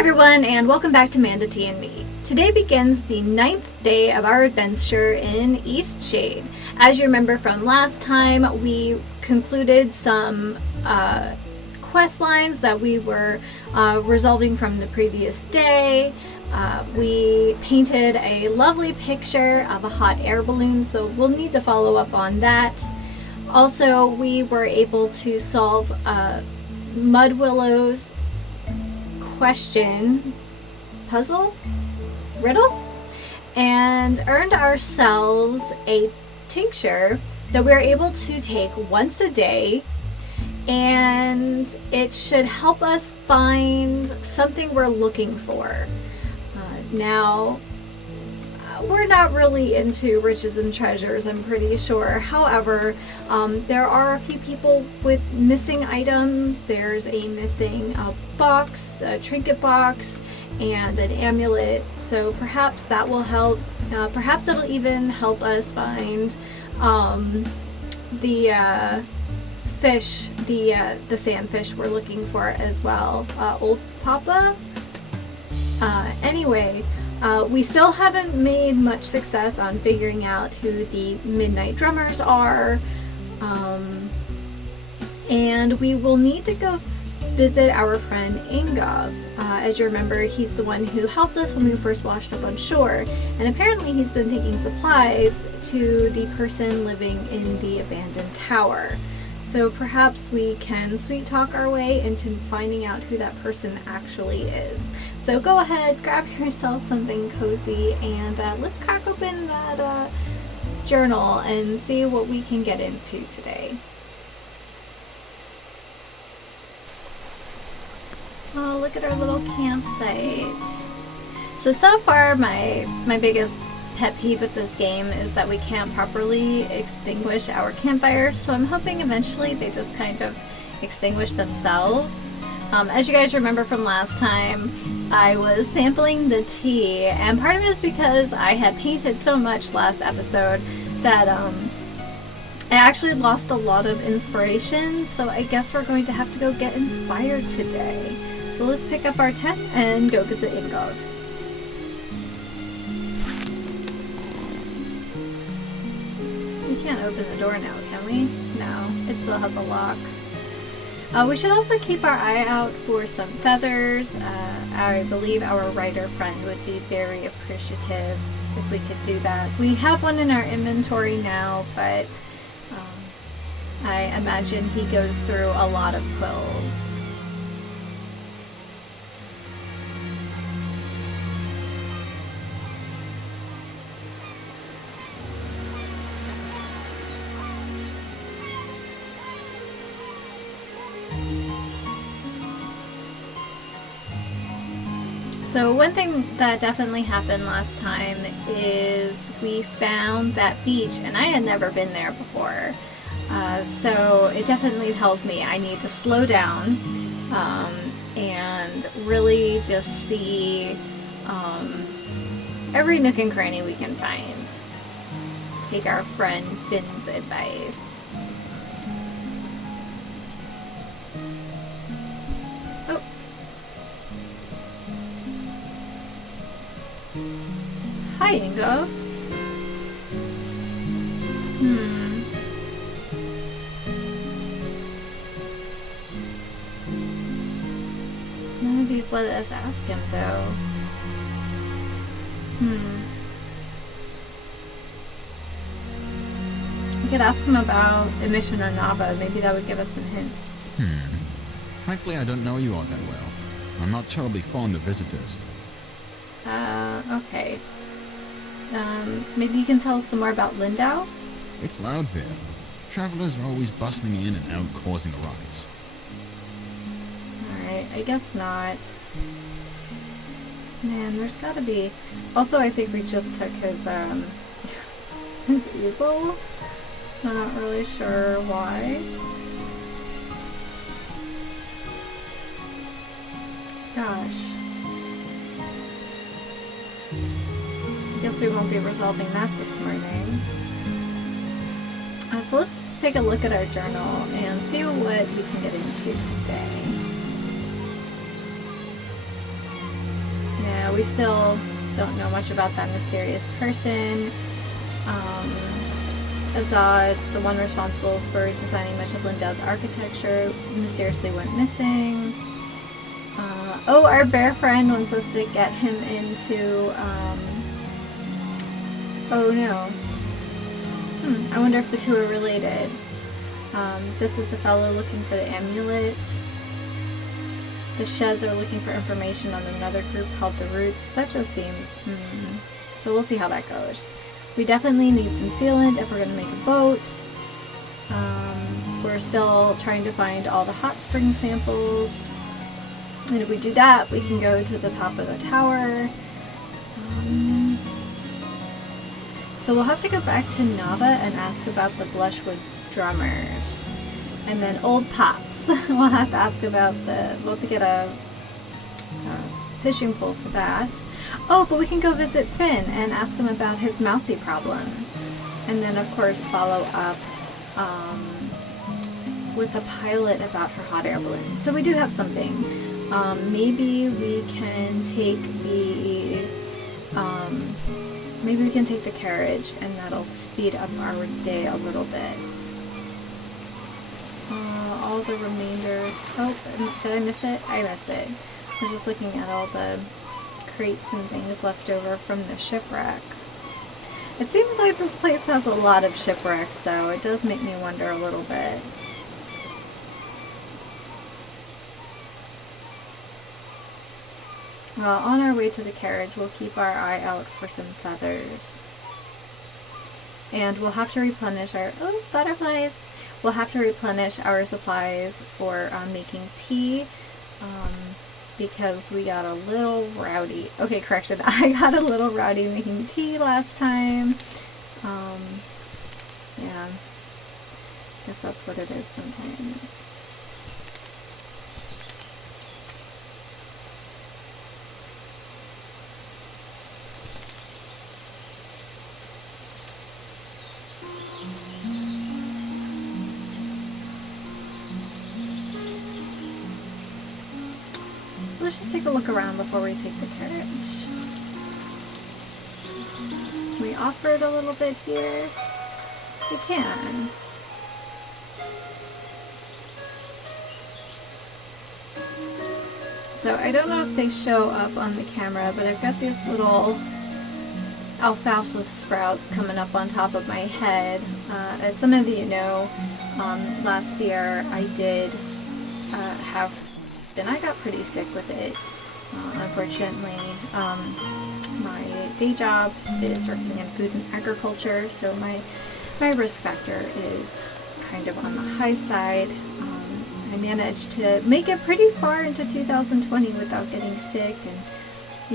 everyone, and welcome back to Manda T and Me. Today begins the 9th day of our adventure in Eastshade. As you remember from last time, we concluded some quest lines that we were resolving from the previous day. We painted a lovely picture of a hot air balloon, so we'll need to follow up on that. Also, we were able to solve Mud Willow's question, puzzle, riddle, and earned ourselves a tincture that we're able to take once a day, and it should help us find something we're looking for. Now, we're not really into riches and treasures, I'm pretty sure. However, there are a few people with missing items. There's a missing box, a trinket box, and an amulet. So perhaps that will help. Perhaps it'll even help us find the fish, the sandfish we're looking for as well. Old Papa? Anyway, we still haven't made much success on figuring out who the Midnight Drummers are, and we will need to go visit our friend Ingov. As you remember, he's the one who helped us when we first washed up on shore, and apparently he's been taking supplies to the person living in the abandoned tower. So perhaps we can sweet talk our way into finding out who that person actually is. So go ahead, grab yourself something cozy, and let's crack open that journal and see what we can get into today. Oh, look at our little campsite. So far my biggest pet peeve with this game is that we can't properly extinguish our campfires, so I'm hoping eventually they just kind of extinguish themselves. As you guys remember from last time, I was sampling the tea, and part of it is because I had painted so much last episode that I actually lost a lot of inspiration, so I guess we're going to have to go get inspired today. So let's pick up our tent and go visit Ingov. We can't open the door now, can we? No, it still has a lock. We should also keep our eye out for some feathers. I believe our writer friend would be very appreciative if we could do that. We have one in our inventory now, but I imagine he goes through a lot of quills. So one thing that definitely happened last time is we found that beach, and I had never been there before. So it definitely tells me I need to slow down and really just see every nook and cranny we can find. Take our friend Finn's advice. Hi, Ingo. None of these let us ask him, though. We could ask him about Emission Anaba. Maybe that would give us some hints. Frankly, I don't know you all that well. I'm not terribly fond of visitors. Okay. Maybe you can tell us some more about Lindau? It's Loudville. Travelers are always bustling in and out, causing a ruckus. Alright, I guess not. Man, there's gotta be... Also, I think we just took his, his easel. Not really sure why. Gosh. Guess we won't be resolving that this morning. So let's just take a look at our journal and see what we can get into today. Yeah, we still don't know much about that mysterious person. Azad, the one responsible for designing much of Lindell's architecture, mysteriously went missing. Oh, our bear friend wants us to get him into, oh no. I wonder if the two are related. This is the fellow looking for the amulet. The Sheds are looking for information on another group called the Roots. That just seems... So we'll see how that goes. We definitely need some sealant if we're going to make a boat. We're still trying to find all the hot spring samples. And if we do that, we can go to the top of the tower. So we'll have to go back to Nava and ask about the Blushwood drummers. And then Old Pops. We'll have to ask about we'll have to get a fishing pole for that. Oh, but we can go visit Finn and ask him about his mousy problem. And then, of course, follow up with the pilot about her hot air balloon. So we do have something. Maybe we can take the carriage, and that'll speed up our day a little bit. All the remainder... Oh, did I miss it? I missed it. I was just looking at all the crates and things left over from the shipwreck. It seems like this place has a lot of shipwrecks, though. It does make me wonder a little bit. Well, on our way to the carriage, we'll keep our eye out for some feathers. And we'll have to replenish our... Oh, butterflies! We'll have to replenish our supplies for making tea. Because we got a little rowdy. Okay, correction. I got a little rowdy making tea last time. Yeah. Guess that's what it is sometimes. Let's just take a look around before we take the carriage. Can we offer it a little bit here? We can. So I don't know if they show up on the camera, but I've got these little alfalfa sprouts coming up on top of my head. As some of you know, last year I did have... and I got pretty sick with it. Unfortunately, my day job is working in food and agriculture, so my risk factor is kind of on the high side. I managed to make it pretty far into 2020 without getting sick, and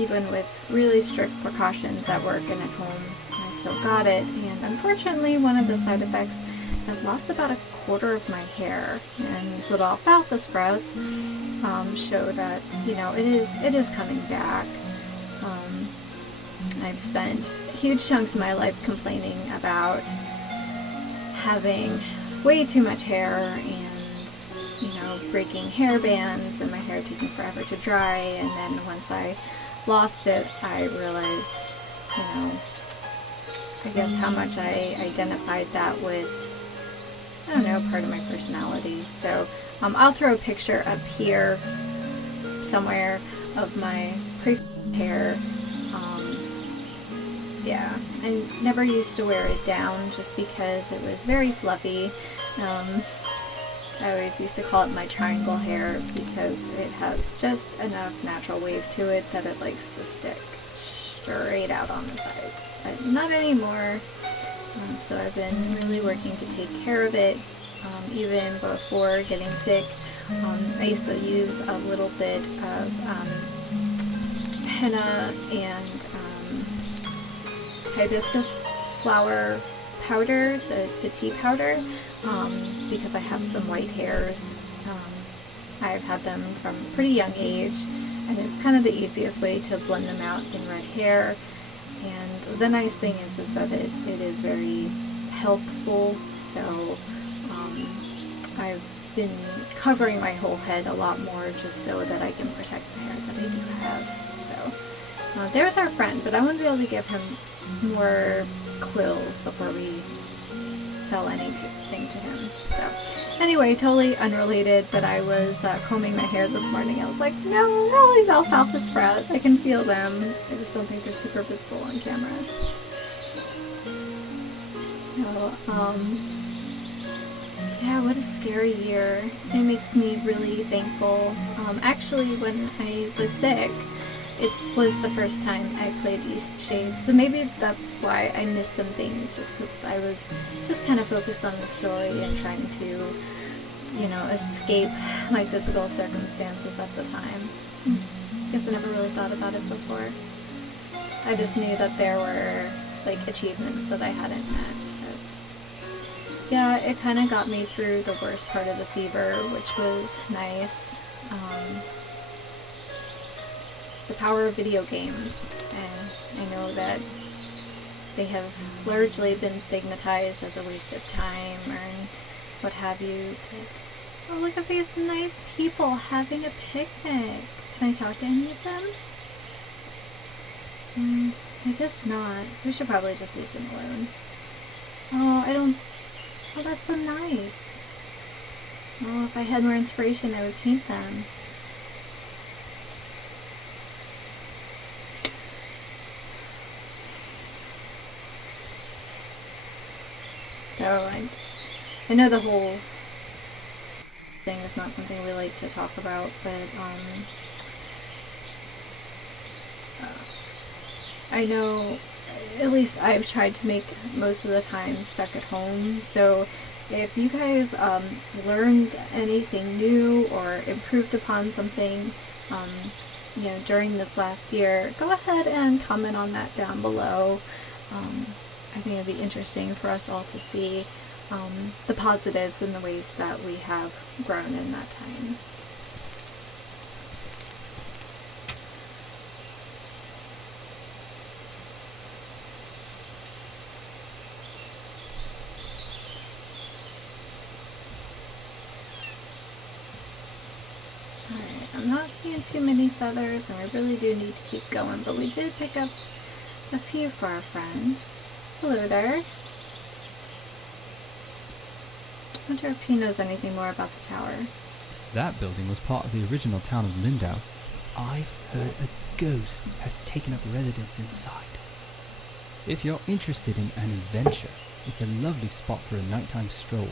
even with really strict precautions at work and at home, I still got it. And unfortunately, one of the side effects is I've lost about a quarter of my hair, and these little alfalfa sprouts show that, you know, it is coming back. I've spent huge chunks of my life complaining about having way too much hair and, you know, breaking hair bands and my hair taking forever to dry, and then once I lost it, I realized, you know, I guess how much I identified that with, I don't know, part of my personality. So I'll throw a picture up here somewhere of my pre-hair. Yeah, I never used to wear it down just because it was very fluffy. I always used to call it my triangle hair because it has just enough natural wave to it that it likes to stick straight out on the sides. But not anymore. So I've been really working to take care of it. Even before getting sick, I used to use a little bit of henna and hibiscus flower powder, the tea powder, because I have some white hairs. I've had them from a pretty young age, and it's kind of the easiest way to blend them out in red hair. And the nice thing is that it is very healthful, so I've been covering my whole head a lot more just so that I can protect the hair that I do have. So There's our friend, but I want to be able to give him more quills before we sell anything to him. So, anyway, totally unrelated, but I was combing my hair this morning. I was like, no, all these alfalfa sprouts, I can feel them. I just don't think they're super visible on camera. So, yeah, what a scary year. It makes me really thankful. Actually, when I was sick, it was the first time I played Eastshade, so maybe that's why I missed some things, just because I was just kind of focused on the story and trying to, you know, escape my physical circumstances at the time. Guess I never really thought about it before. I just knew that there were, like, achievements that I hadn't met. But yeah, it kind of got me through the worst part of the fever, which was nice. The power of video games, and I know that they have largely been stigmatized as a waste of time or what have you. But, oh, look at these nice people having a picnic. Can I talk to any of them? I guess not. We should probably just leave them alone. Oh, oh, that's so nice. Oh, if I had more inspiration, I would paint them. So I know the whole thing is not something we like to talk about, but I know at least I've tried to make most of the time stuck at home. So if you guys learned anything new or improved upon something, you know, during this last year, go ahead and comment on that down below. I think it'd be interesting for us all to see the positives and the ways that we have grown in that time. Alright, I'm not seeing too many feathers, and we really do need to keep going, but we did pick up a few for our friend. Hello there. I wonder if he knows anything more about the tower. That building was part of the original town of Lindau. I've heard a ghost has taken up residence inside. If you're interested in an adventure, it's a lovely spot for a nighttime stroll.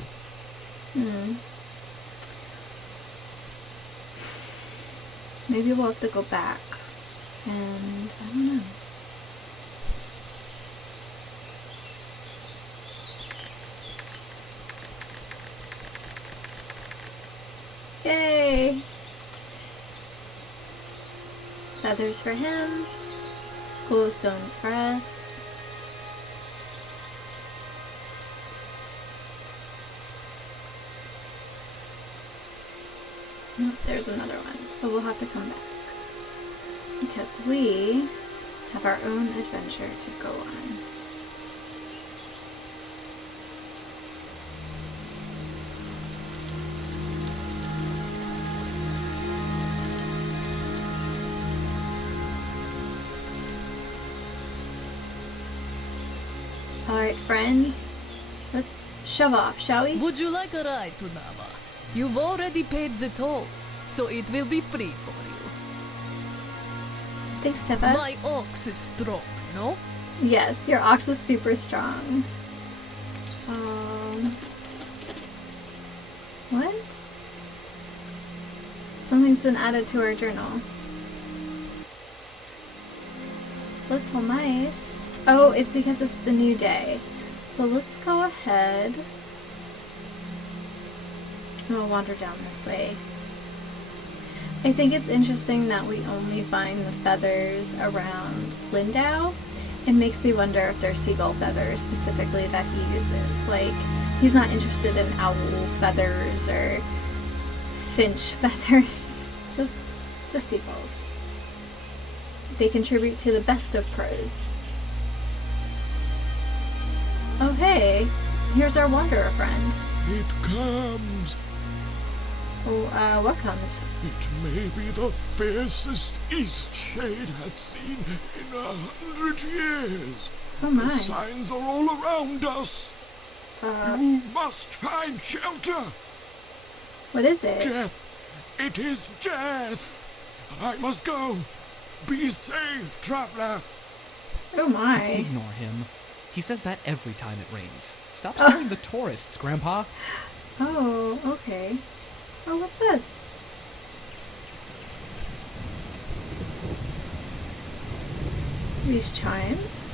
Maybe we'll have to go back. And I don't know. Yay! Feathers for him. Glowstones for us. Oh, there's another one, but we'll have to come back because we have our own adventure to go on. Alright, friend, let's shove off, shall we? Would you like a ride to Nava? You've already paid the toll, so it will be free for you. Thanks, Tifa. My ox is strong, no? Yes, your ox is super strong. What? Something's been added to our journal. Little mice. Oh, it's because it's the new day. So let's go ahead. We'll wander down this way. I think it's interesting that we only find the feathers around Lindau. It makes me wonder if they're seagull feathers specifically that he uses. Like, he's not interested in owl feathers or finch feathers. Just seagulls. They contribute to the best of prose. Oh, hey, here's our wanderer friend. It comes. Oh, what comes? It may be the fiercest Eastshade has seen in 100 years. Oh The my. signs are all around us. Uh, You must find shelter. what is it? Death. It is death. I must go. Be safe, traveler. Oh my. Ignore him. He says that every time it rains. Stop scaring the tourists, Grandpa. Oh, okay. Oh, what's this? These chimes?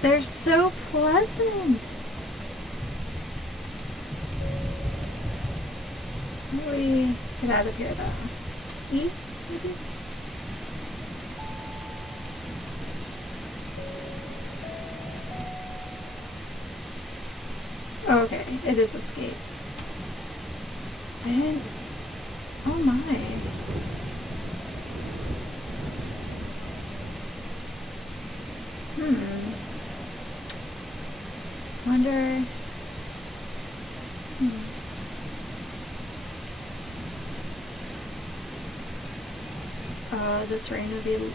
They're so pleasant. How do we get out of here though? E? Maybe? Oh, okay. It is escape. I didn't... Oh my. Wonder... This rain would be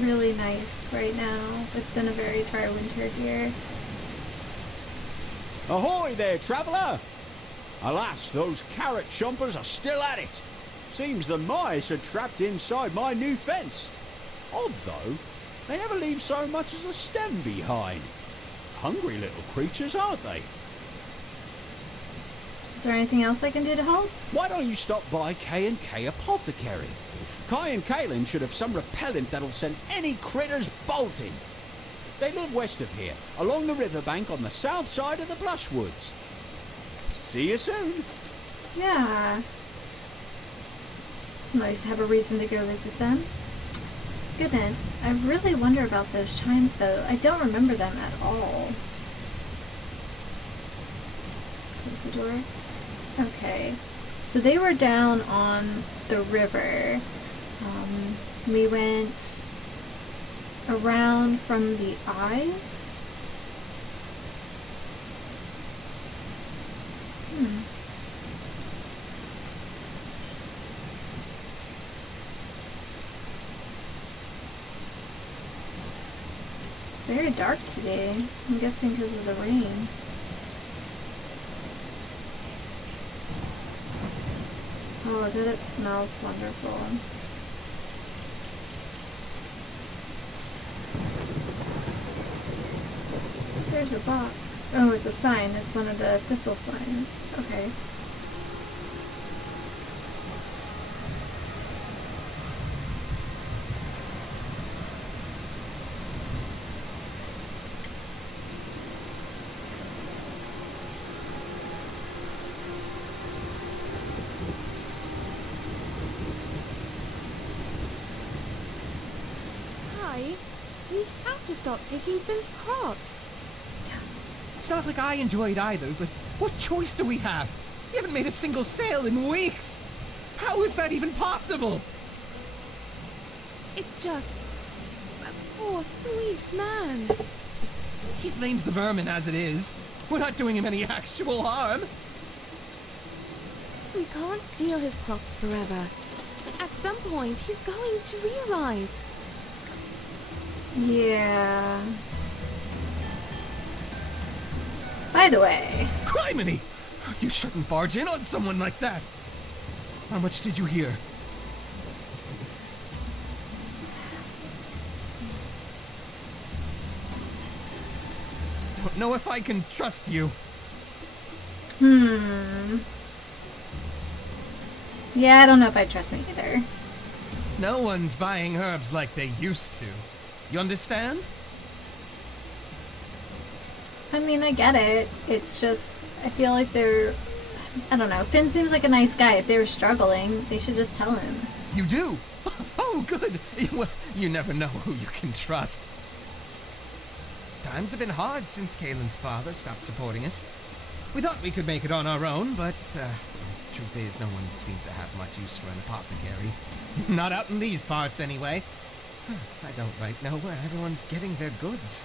really nice right now. It's been a very dry winter here. Ahoy there, traveller! Alas, those carrot chompers are still at it. Seems the mice are trapped inside my new fence. Odd though, they never leave so much as a stem behind. Hungry little creatures, aren't they? Is there anything else I can do to help? Why don't you stop by K&K Apothecary? Kai and Kaylin should have some repellent that'll send any critters bolting. They live west of here, along the riverbank on the south side of the Blushwoods. See you soon. Yeah. It's nice to have a reason to go visit them. Goodness, I really wonder about those chimes though. I don't remember them at all. Close the door. Okay. So they were down on the river. We went around from the eye. It's very dark today. I'm guessing because of the rain. Oh, I bet it smells wonderful. There's a box. Oh, it's a sign. It's one of the thistle signs. Okay. Hi. We have to stop taking Finn's crops. It's not like I enjoy it either, but what choice do we have? We haven't made a single sale in weeks. How is that even possible? It's just... a poor, sweet man. He blames the vermin as it is. We're not doing him any actual harm. We can't steal his crops forever. At some point, he's going to realize. Yeah. By the way, Criminy! You shouldn't barge in on someone like that. How much did you hear? Don't know if I can trust you. Yeah, I don't know if I trust me either. No one's buying herbs like they used to. You understand? I mean, I get it. It's just, I feel like they're, I don't know. Finn seems like a nice guy. If they were struggling, they should just tell him. You do? Oh, good. Well, you never know who you can trust. Times have been hard since Kaylin's father stopped supporting us. We thought we could make it on our own, but truth is, no one seems to have much use for an apothecary. Not out in these parts, anyway. I don't right know where everyone's getting their goods.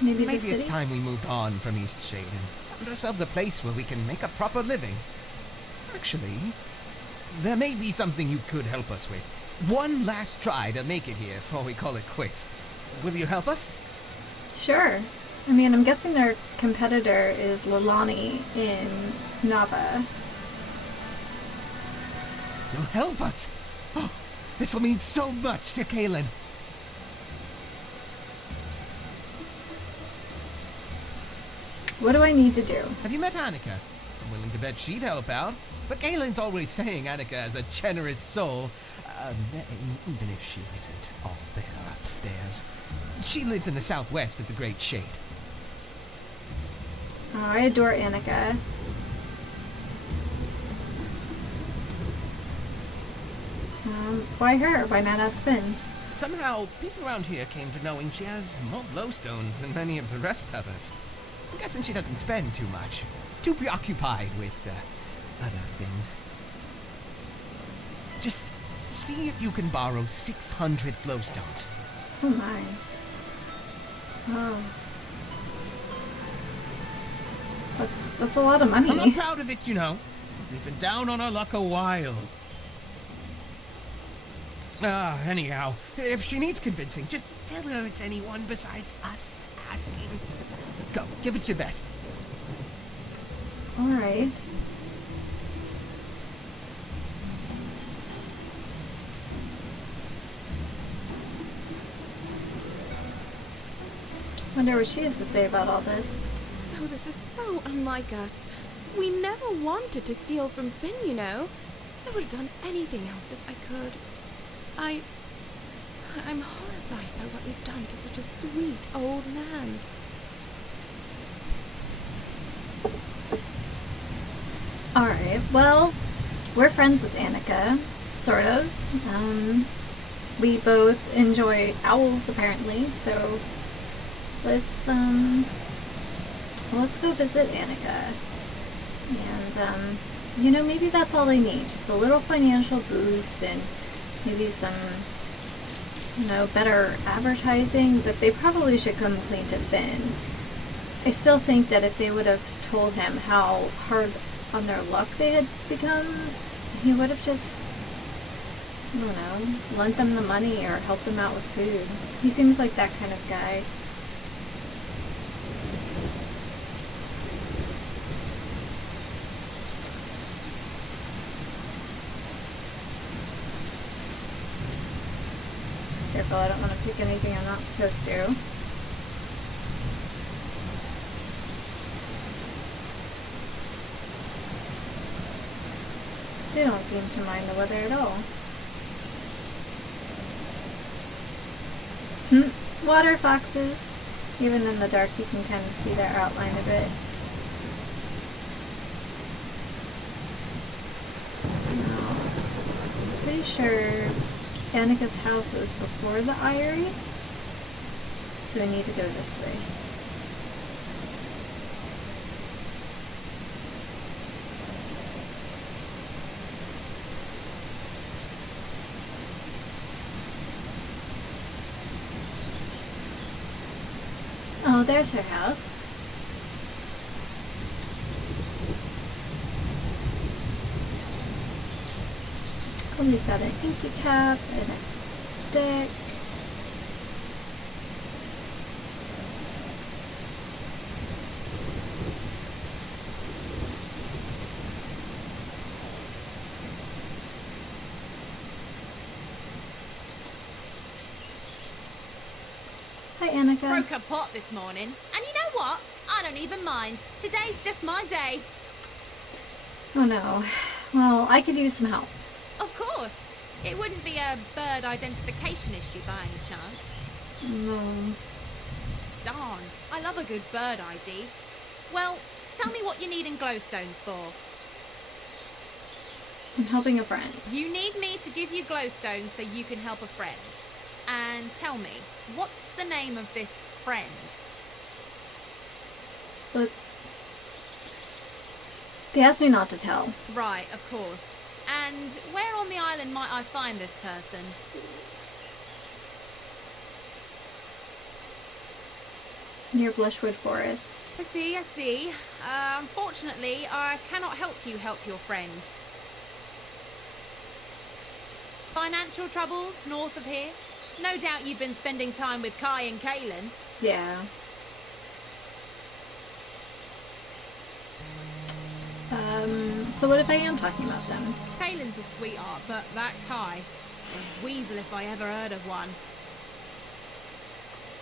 Maybe Maybe the it's city? time we moved on from Eastshade and found ourselves a place where we can make a proper living. Actually, there may be something you could help us with. One last try to make it here before we call it quits. Will you help us? Sure. I mean, I'm guessing their competitor is Lilani in Nava. You'll help us? Oh, this will mean so much to Kaylin. What do I need to do? Have you met Annika? I'm willing to bet she'd help out. But Kaylin's always saying Annika has a generous soul. Even if she isn't all there upstairs. She lives in the southwest of the Great Shade. Oh, I adore Annika. Why her? Why not us, Finn? Somehow, people around here came to knowing she has more glowstones than many of the rest of us. I'm guessing she doesn't spend too much. Too preoccupied with, other things. Just see if you can borrow 600 glowstones. Oh my. Oh. That's a lot of money. I'm not proud of it, you know. We've been down on our luck a while. Anyhow, if she needs convincing, just tell her it's anyone besides us asking. Go, give it your best. Alright. Wonder what she has to say about all this. Oh, this is so unlike us. We never wanted to steal from Finn, you know. I would have done anything else if I could. I'm horrified by what we've done to such a sweet old man. Alright, well, we're friends with Annika, sort of. We both enjoy owls, apparently, so let's go visit Annika. And, you know, maybe that's all they need, just a little financial boost and maybe some, you know, better advertising, but they probably should come clean to Finn. I still think that if they would have told him how hard on their luck they had become, he would have just, I don't know, lent them the money or helped them out with food. He seems like that kind of guy. Careful, I don't want to pick anything I'm not supposed to. They don't seem to mind the weather at all. Water foxes. Even in the dark you can kind of see their outline a bit. Pretty sure Annika's house was before the Eyrie, so we need to go this way. Oh, there's her house. Oh, we've got an inky cap and a stick. Hi, Annika. Broke a pot this morning, and you know what? I don't even mind. Today's just my day. Oh no. Well, I could use some help. Of course. It wouldn't be a bird identification issue by any chance. No. Darn, I love a good bird ID. Well, tell me what you need in glowstones for. I'm helping a friend. You need me to give you glowstones so you can help a friend. And tell me, what's the name of this friend? They asked me not to tell. Right, of course. And where on the island might I find this person? Near Blushwood Forest. I see. Unfortunately, I cannot help you help your friend. Financial troubles north of here? No doubt you've been spending time with Kai and Kaylin. Yeah. So what if I am talking about them? Kaylin's a sweetheart, but that Kai, a weasel if I ever heard of one.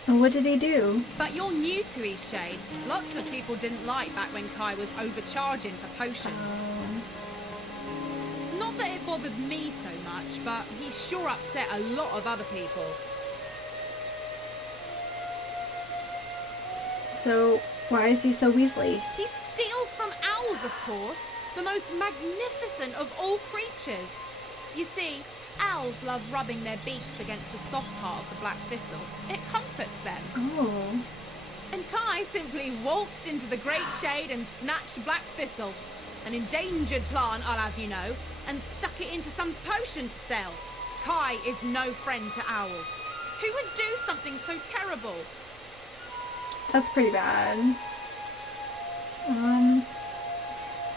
And what did he do? But you're new to Eastshade. Lots of people didn't like back when Kai was overcharging for potions. Not that it bothered me so much, but he sure upset a lot of other people. So why is he so Weasley? He steals from owls, of course. The most magnificent of all creatures. You see, owls love rubbing their beaks against the soft part of the black thistle. It comforts them. Oh. And Kai simply waltzed into the great shade and snatched black thistle, an endangered plant, I'll have you know, and stuck it into some potion to sell. Kai is no friend to owls. Who would do something so terrible? That's pretty bad.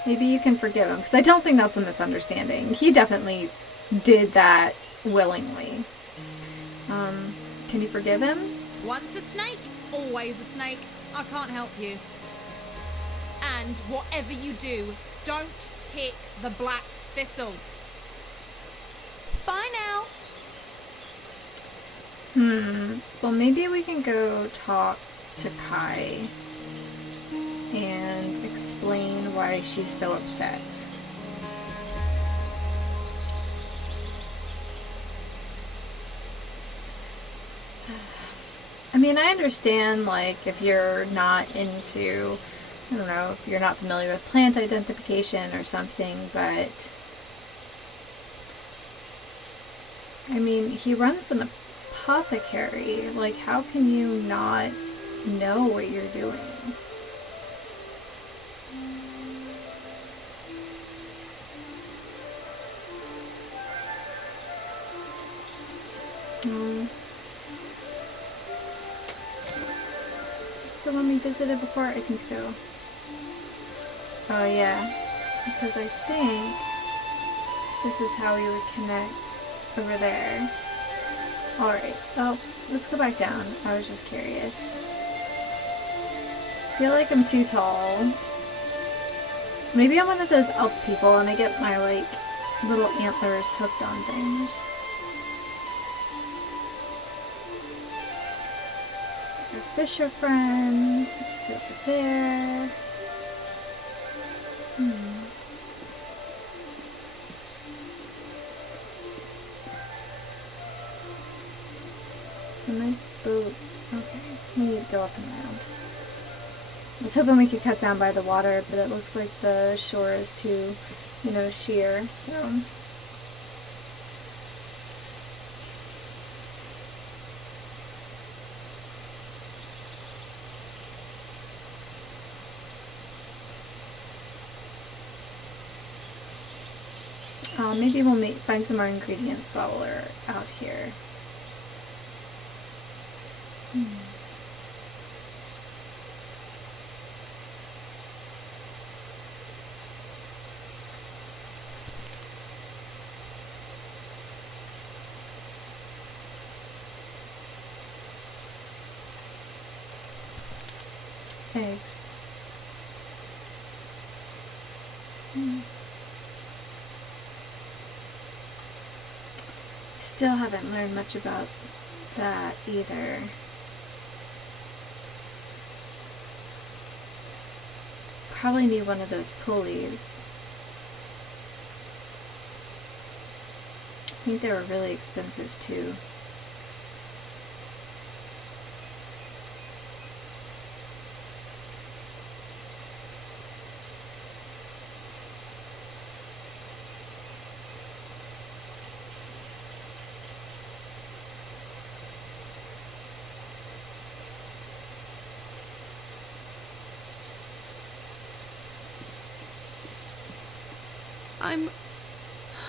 Maybe you can forgive him, because I don't think that's a misunderstanding. He definitely did that willingly. Can you forgive him? Once a snake, always a snake. I can't help you. And whatever you do, don't pick the black thistle. Bye now. Well, maybe we can go talk to Kai and explain why she's so upset. I mean, I understand, like, if you're not into, I don't know, if you're not familiar with plant identification or something, but I mean, he runs an apothecary. Like, how can you not know what you're doing? The one we visited before? I think so. Oh yeah, because I think this is how we would connect over there. Alright, well, let's go back down. I was just curious. I feel like I'm too tall. Maybe I'm one of those elf people and I get my, like, little antlers hooked on things. Our fisher friend is over there. It's a nice boat. Okay, we need to go up and around. I was hoping we could cut down by the water, but it looks like the shore is too, you know, sheer, so. Maybe we'll find some more ingredients while we're out here. Eggs. Still haven't learned much about that either. Probably need one of those pulleys. think they were really expensive too.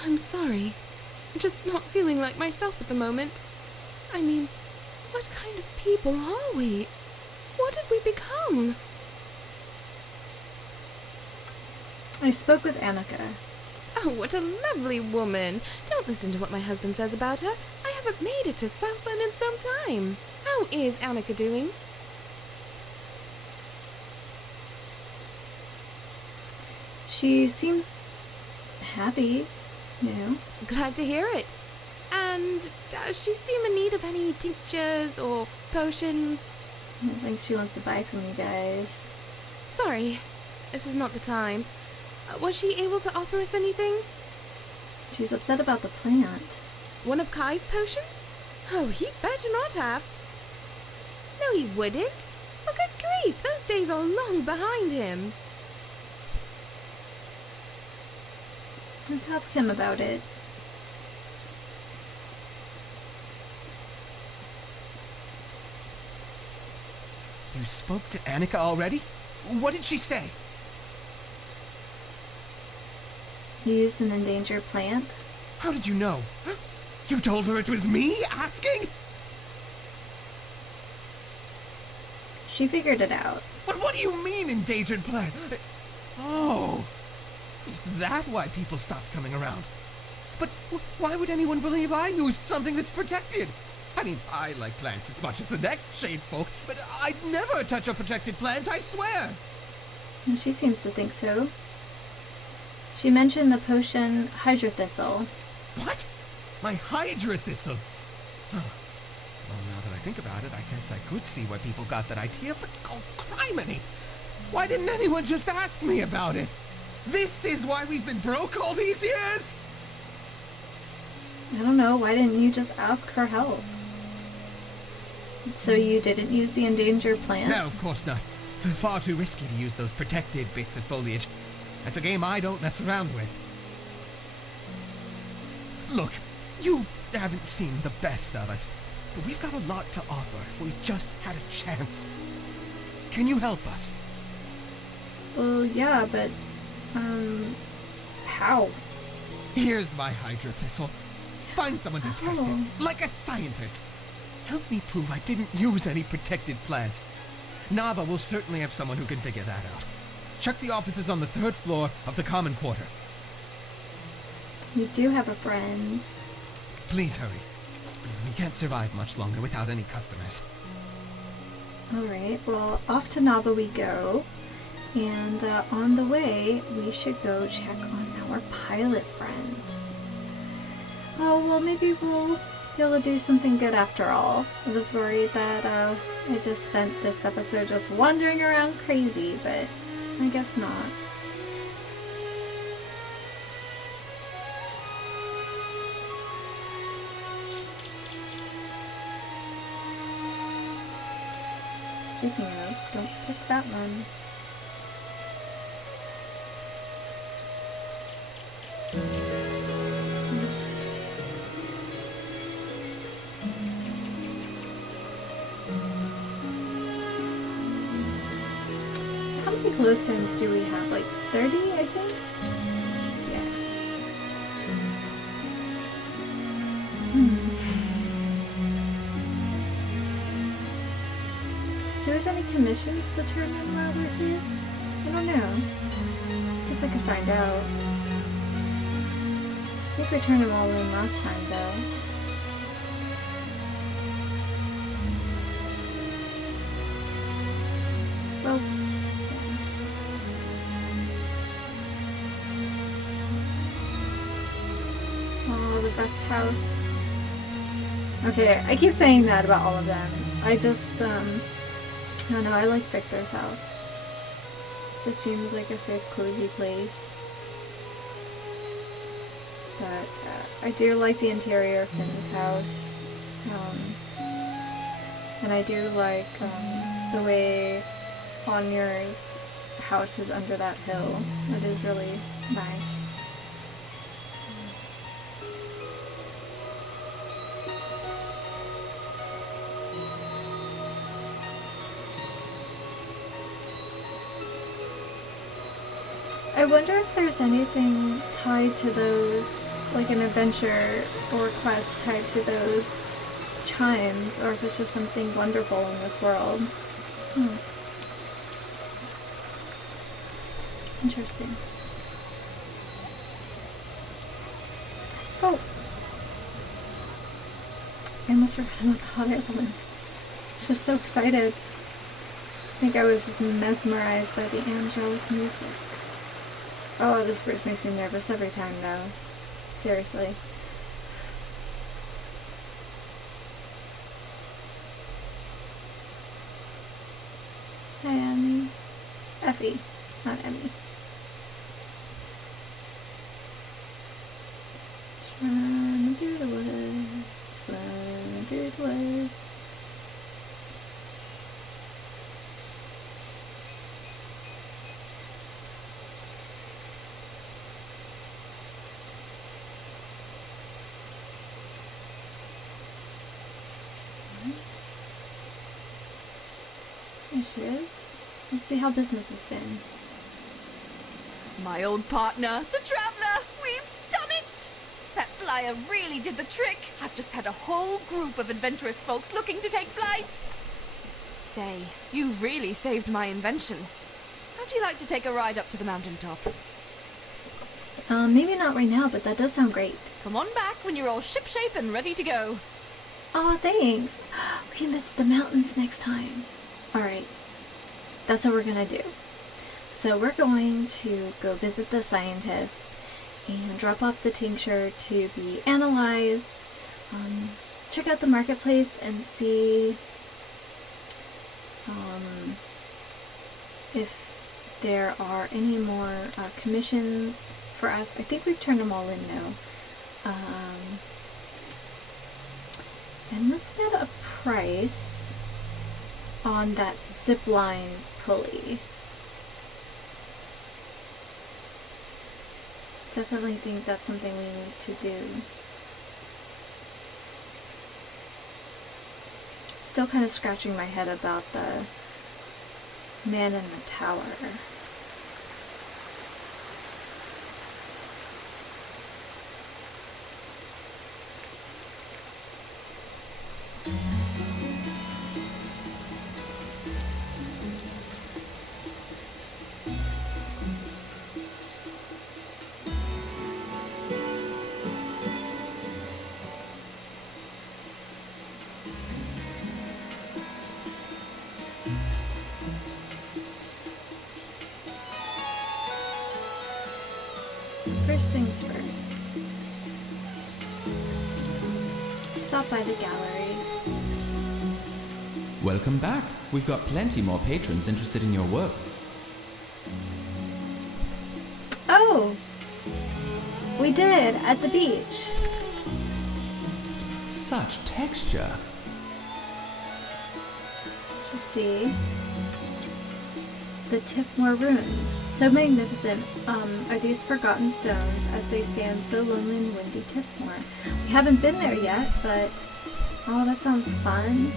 I'm sorry. I'm just not feeling like myself at the moment. I mean, what kind of people are we? What have we become? I spoke with Annika. Oh, what a lovely woman. Don't listen to what my husband says about her. I haven't made it to Southland in some time. How is Annika doing? She seems happy, you know. Glad to hear it. And does she seem in need of any tinctures or potions? I don't think she wants to buy from you guys. Sorry, this is not the time. Was she able to offer us anything? She's upset about the plant. One of Kai's potions? Oh, he better not have. No, he wouldn't. For good grief, those days are long behind him. Let's ask him about it. You spoke to Annika already? What did she say? You used an endangered plant? How did you know? You told her it was me asking? She figured it out. But what do you mean, endangered plant? Oh, is that why people stopped coming around? But why would anyone believe I used something that's protected? I mean, I like plants as much as the next shade folk, but I'd never touch a protected plant, I swear. She seems to think so. She mentioned the potion hydrothistle. What? My hydrothistle? Huh. Well, now that I think about it, I guess I could see where people got that idea, but oh, criminy! Why didn't anyone just ask me about it? This is why we've been broke all these years? I don't know, why didn't you just ask for help? So you didn't use the endangered plant? No, of course not. Far too risky to use those protected bits of foliage. That's a game I don't mess around with. Look, you haven't seen the best of us, but we've got a lot to offer if we just had a chance. Can you help us? Well, yeah, but, how? Here's my hydrothistle. Find someone to test it, like a scientist. Help me prove I didn't use any protected plants. Nava will certainly have someone who can figure that out. Check the offices on the 3rd floor of the common quarter. You do have a friend. Please hurry. We can't survive much longer without any customers. Alright, well, off to Nava we go. And on the way, we should go check on our pilot friend. Oh, well, maybe we'll be able to do something good after all. I was worried that I just spent this episode just wandering around crazy, but I guess not. Speaking of, don't pick that one. How many glowstones do we have? Like 30, I think? Yeah. Do we have any commissions to turn in while we're here? I don't know. Guess I could find out. I think we turned them all in last time, though. Well, oh, the rest house. Okay, I keep saying that about all of them. I just, I don't know, I like Victor's house. Just seems like a safe, cozy place. But I do like the interior of Finn's house. And I do like the way Onyr's house is under that hill. It is really nice. I wonder if there's anything tied to those, like an adventure or quest tied to those chimes, or if it's just something wonderful in this world. Interesting. Oh! I almost forgot about the hot air balloon. I was just so excited. I think I was just mesmerized by the angelic music. Oh, this bridge makes me nervous every time, though. Seriously. Hi, Emmy. Effie, not Emmy. Trying to do the woods. Trying to do the woods. There she is. Let's see how business has been. My old partner, the Traveller! We've done it! That flyer really did the trick. I've just had a whole group of adventurous folks looking to take flight. Say, you really saved my invention. How'd you like to take a ride up to the mountaintop? Maybe not right now, but that does sound great. Come on back when you're all shipshape and ready to go. Oh, thanks. We can visit the mountains next time. Alright. That's what we're gonna do. So we're going to go visit the scientist and drop off the tincture to be analyzed. Check out the marketplace and see if there are any more commissions for us. I think we've turned them all in now. And let's get a price on that zipline pulley. Definitely think that's something we need to do. Still kind of scratching my head about the man in the tower. First things first. Stop by the gallery. Welcome back. We've got plenty more patrons interested in your work. Oh! We did, at the beach. Such texture. Let's just see. The Tiffmore ruins. So magnificent are these forgotten stones as they stand so lonely and windy Tiffmore. We haven't been there yet, but oh, that sounds fun.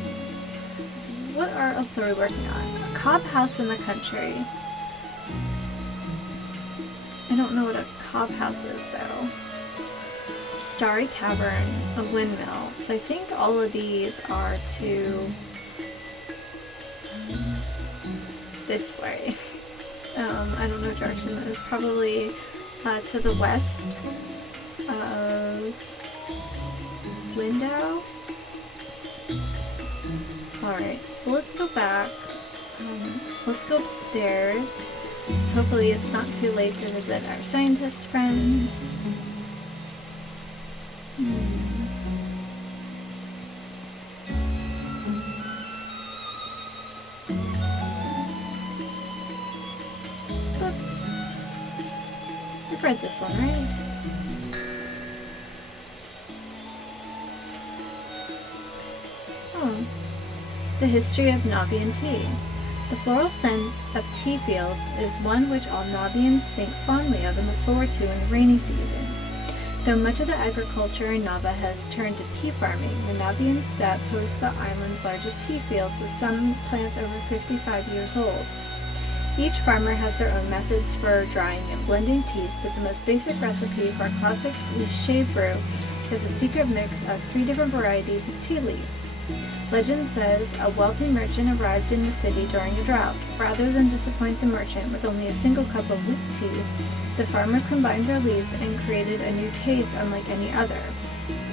What else are we working on? A cob house in the country. I don't know what a cob house is though. Starry cavern, a windmill. So I think all of these are to this way. I don't know direction. That is probably to the west of Lindau. Alright, so let's go back. Let's go upstairs. Hopefully it's not too late to visit our scientist friend. I've read this one, right? The history of Navian tea. The floral scent of tea fields is one which all Navians think fondly of and look forward to in the rainy season. Though much of the agriculture in Nava has turned to pea farming, the Navian steppe hosts the island's largest tea fields, with some plants over 55 years old. Each farmer has their own methods for drying and blending teas, but the most basic recipe for a classic Eastshade brew is a secret mix of 3 different varieties of tea leaf. Legend says a wealthy merchant arrived in the city during a drought. Rather than disappoint the merchant with only a single cup of weak tea, the farmers combined their leaves and created a new taste unlike any other.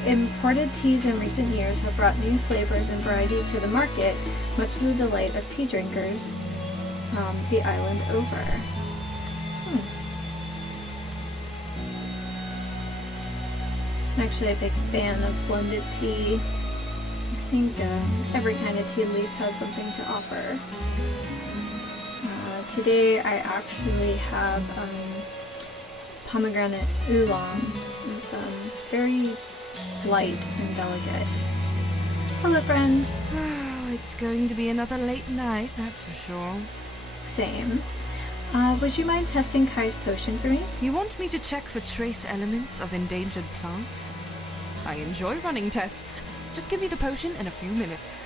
Imported teas in recent years have brought new flavors and variety to the market, much to the delight of tea drinkers the island over. I'm actually a big fan of blended tea. I think every kind of tea leaf has something to offer. Today I actually have pomegranate oolong. It's very light and delicate. Hello, friend. Oh, it's going to be another late night, that's for sure. Same. Would you mind testing Kai's potion for me? You want me to check for trace elements of endangered plants? I enjoy running tests. Just give me the potion in a few minutes.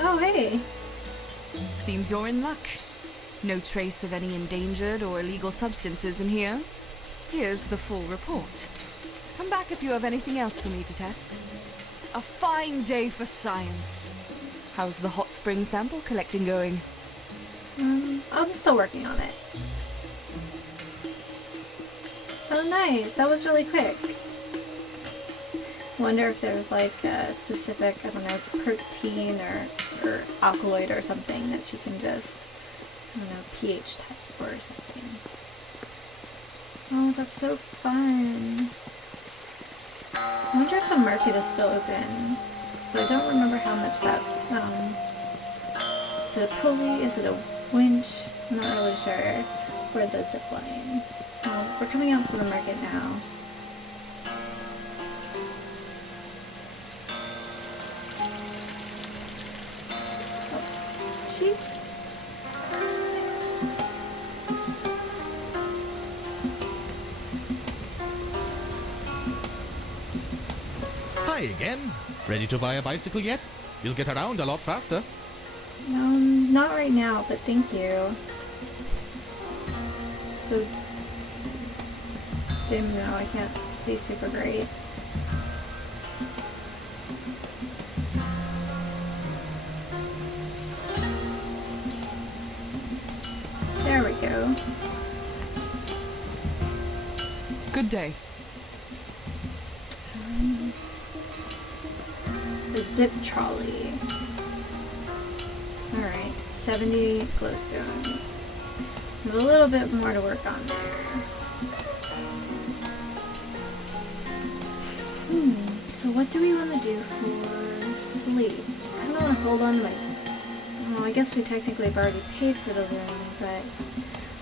Oh, hey. Seems you're in luck. No trace of any endangered or illegal substances in here. Here's the full report. Come back if you have anything else for me to test. A fine day for science. How's the hot spring sample collecting going? I'm still working on it. Oh, nice. That was really quick. Wonder if there's like a specific, I don't know, protein or alkaloid or something that she can just, I don't know, pH test for or something. Oh, that's so fun. I wonder if the market is still open. So I don't remember how much that, is it a pulley? Is it a winch? I'm not really sure. For the zip line. We're coming out to the market now. Oh, sheeps. Hi again. Ready to buy a bicycle yet? You'll get around a lot faster. Not right now, but thank you. So dim now, I can't see super great. There we go. Good day. The zip trolley. Alright, 70 glowstones. A little bit more to work on there. So what do we want to do for sleep? I kind of want to hold on, like, well, I guess we technically have already paid for the room, but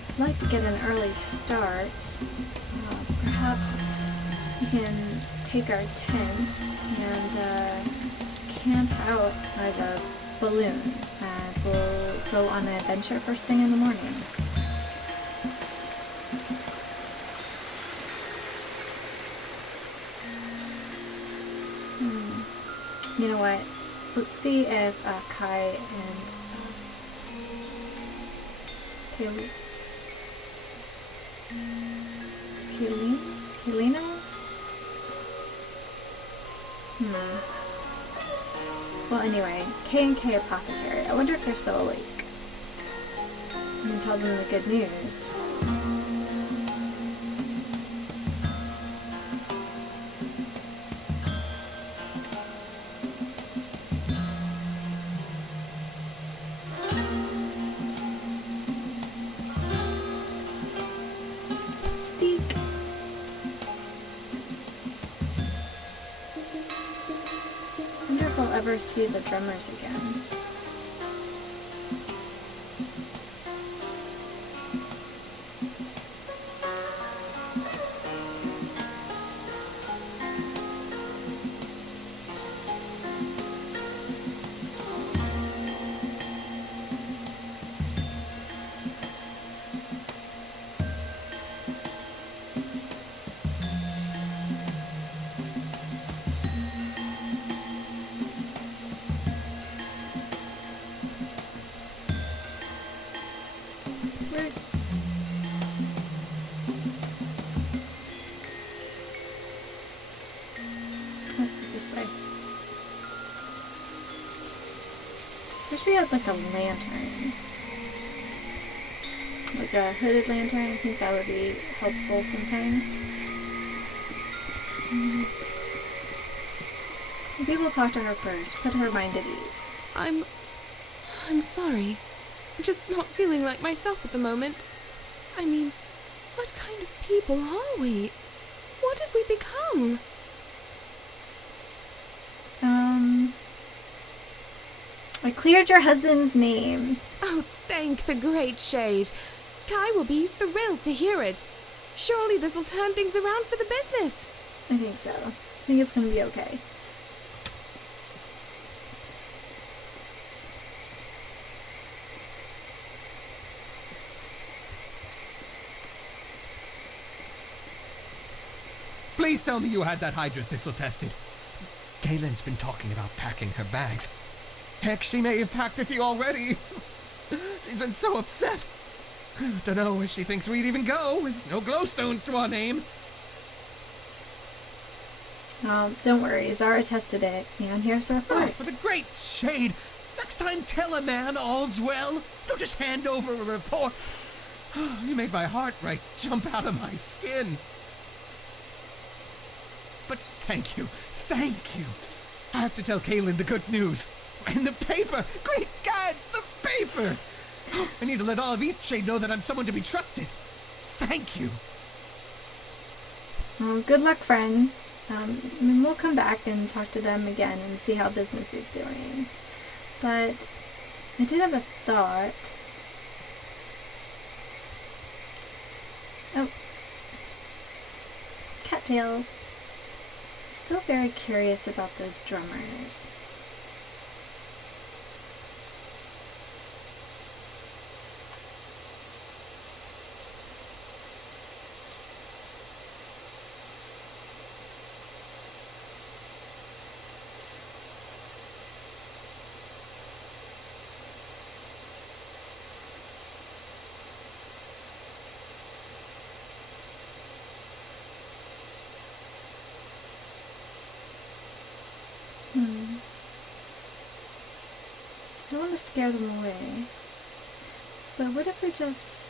I'd like to get an early start. Perhaps we can take our tent and camp out by the balloon, and we'll go on an adventure first thing in the morning. You know what? Let's see if Kai and Kaylina? Well, anyway, K and K Apothecary. I wonder if they're still awake. I can tell them the good news. Ever see the drummers again. we had like a lantern? Like a hooded lantern? I think that would be helpful sometimes. Maybe we'll talk to her first. Put her mind at ease. I'm sorry. I'm just not feeling like myself at the moment. I mean, what kind of people are we? What have we become? I cleared your husband's name. Oh, thank the great shade. Kai will be thrilled to hear it. Surely this will turn things around for the business. I think so. I think it's gonna be okay. Please tell me you had that Hydra Thistle tested. Kaylin's been talking about packing her bags. Heck, she may have packed a few already. She's been so upset. Dunno where she thinks we'd even go with no glowstones to our name. Don't worry, Zara tested it, and here's the report. Oh, for the great shade! Next time tell a man all's well. Don't just hand over a report. You made my heart right jump out of my skin. But thank you. I have to tell Kaylin the good news. In the paper! Great gods, the paper! I need to let all of Eastshade know that I'm someone to be trusted. Thank you. Well, good luck, friend. We'll come back and talk to them again and see how business is doing. But I did have a thought. Oh. Cattails. Still very curious about those drummers. I don't want to scare them away. But what if we just,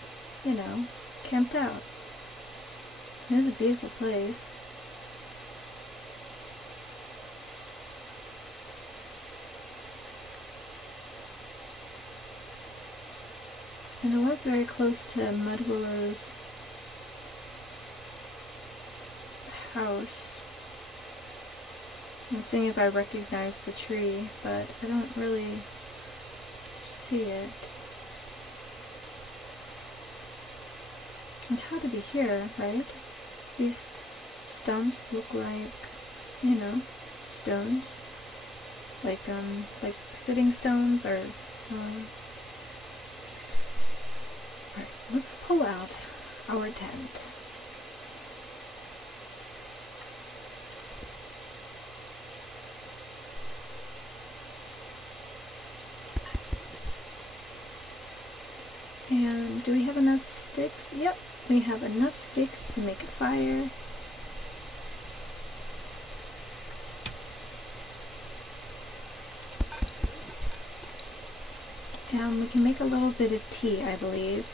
camped out? It is a beautiful place. And it was very close to Mudwillow's house. I was seeing if I recognize the tree, but I don't really see it. It had to be here, right? These stumps look like, stones. Like sitting stones or, Alright, let's pull out our tent. And do we have enough sticks? Yep, we have enough sticks to make a fire. And we can make a little bit of tea, I believe.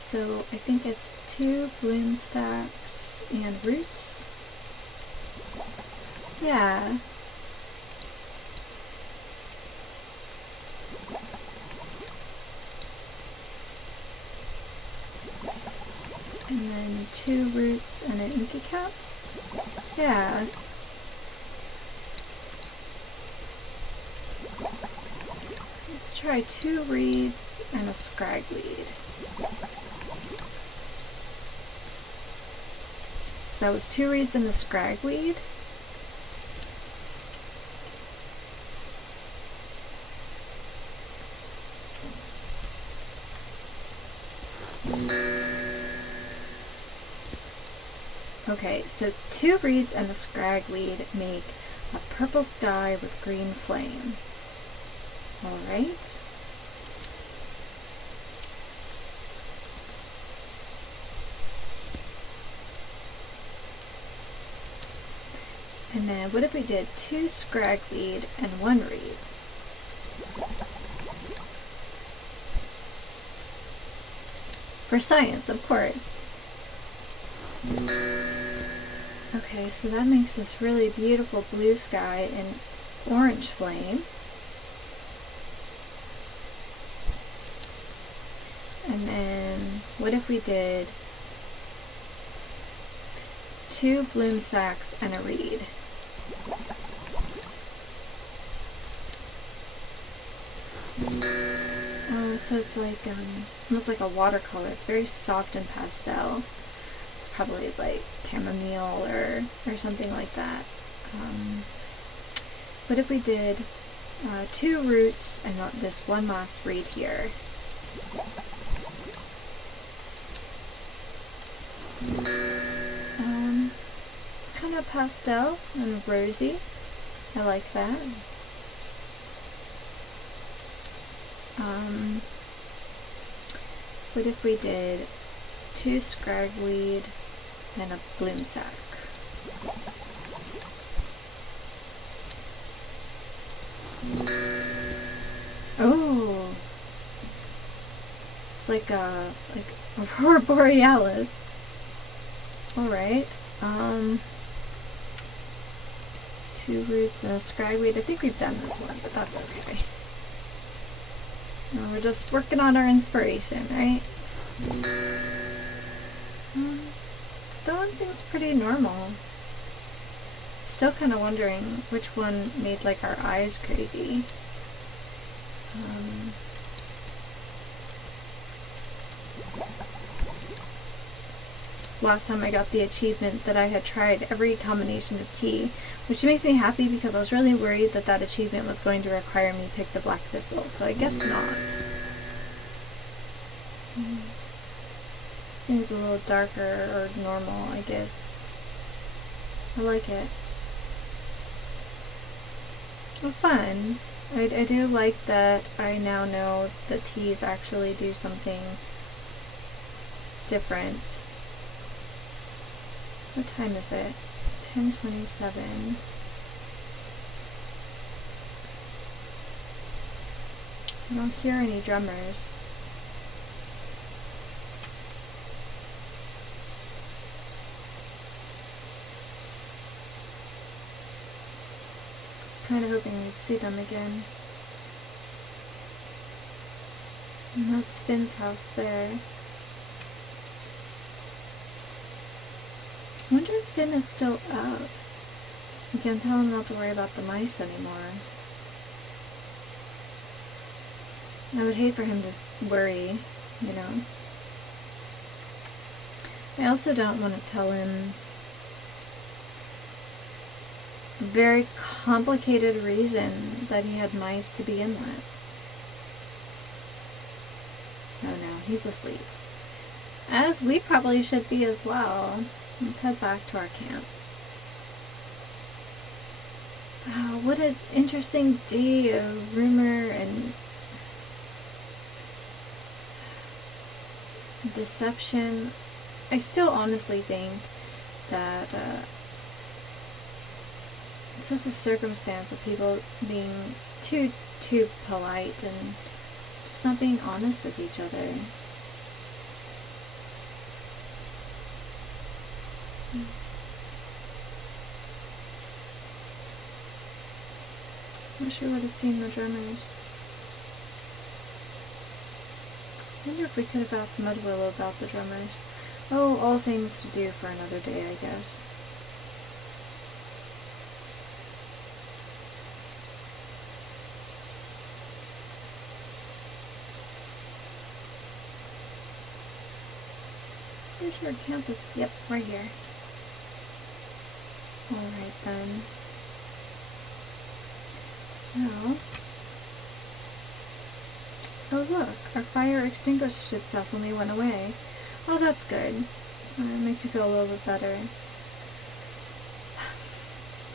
So I think it's 2 bloom stacks and roots. Yeah. And then 2 roots and an inky cap. Yeah. Let's try 2 reeds and a scragweed. So that was 2 reeds and a scragweed. Okay, so 2 reeds and a scragweed make a purple sky with green flame. Alright. And then what if we did 2 scragweed and 1 reed? For science, of course. Okay, so that makes this really beautiful blue sky and orange flame. And then, what if we did 2 bloom sacks and a reed? Oh, so it's like, almost like a watercolor. It's very soft and pastel. It's probably like chamomile or something like that. What if we did 2 roots and this one last reed here? Kind of pastel and rosy. I like that. What if we did 2 scragweed and a bloom sack? Oh, it's like Aurora Borealis. All right. 2 roots and a scragweed. I think we've done this one, but that's okay. No, we're just working on our inspiration, right? That one seems pretty normal. Still kind of wondering which one made like our eyes crazy. Last time I got the achievement that I had tried every combination of tea, which makes me happy because I was really worried that that achievement was going to require me to pick the black thistle, so I guess not. I think it's a little darker or normal, I guess. I like it. Well, fun. I do like that I now know that teas actually do something different. What time is it? 10:27. I don't hear any drummers. I was kind of hoping we'd see them again. And that's Finn's house there. I wonder if Finn is still up. You can tell him not to worry about the mice anymore. I would hate for him to worry, you know. I also don't want to tell him the very complicated reason that he had mice to begin with. Oh no, he's asleep. As we probably should be as well. Let's head back to our camp. Wow, what an interesting day of rumor and deception. I still honestly think that it's just a circumstance of people being too polite and just not being honest with each other. I wish we would have seen the drummers. I wonder if we could have asked Mudwillow about the drummers. Oh, all things to do for another day, I guess. Pretty sure camp is, yep, right here. Alright then. Now, oh look, our fire extinguished itself when we went away. Oh, that's good. It makes me feel a little bit better.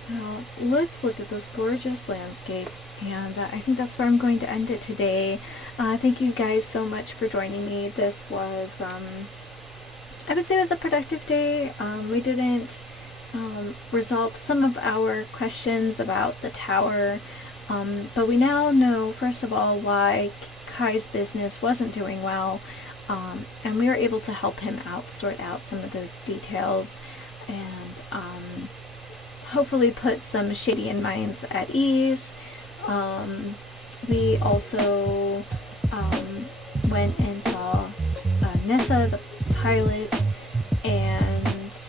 Now, let's look at this gorgeous landscape, and I think that's where I'm going to end it today. Thank you guys so much for joining me. This was, I would say it was a productive day. We didn't resolve some of our questions about the tower. But we now know, first of all, why Kai's business wasn't doing well. And we were able to help him out, sort out some of those details, and hopefully put some Shadian minds at ease. We also went and saw Nessa, the pilot, and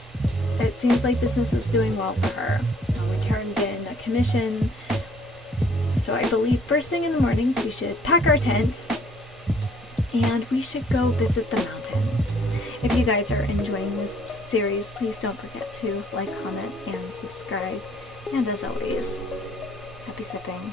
it seems like business is doing well for her. We turned in a commission, so I believe first thing in the morning we should pack our tent and we should go visit the mountains. If you guys are enjoying this series, please don't forget to like, comment, and subscribe. And as always, happy sipping.